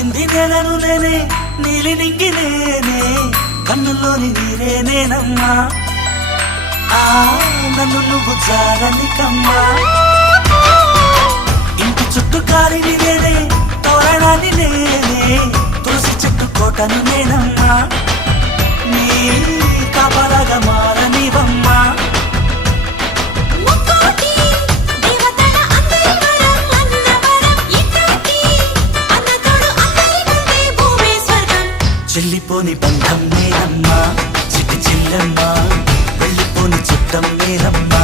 తాకింది నేలను నేనే నీలి నింగి నేనే కన్నుల్లోని నీరే నేనమ్మా నన్ను నువ్వు జారని కమ్మా ఇంటి చుట్టూ కాలిని నేనే తోరణాన్ని నేనే తులసి చెట్టు కోటను నేనమ్మా నీ కాపలాగా మారనివమ్మా చెల్లిపోని బంధం నేనమ్మా చిట్టి చెల్లెమ్మా వెళ్ళిపోని చిత్తం నేనమ్మా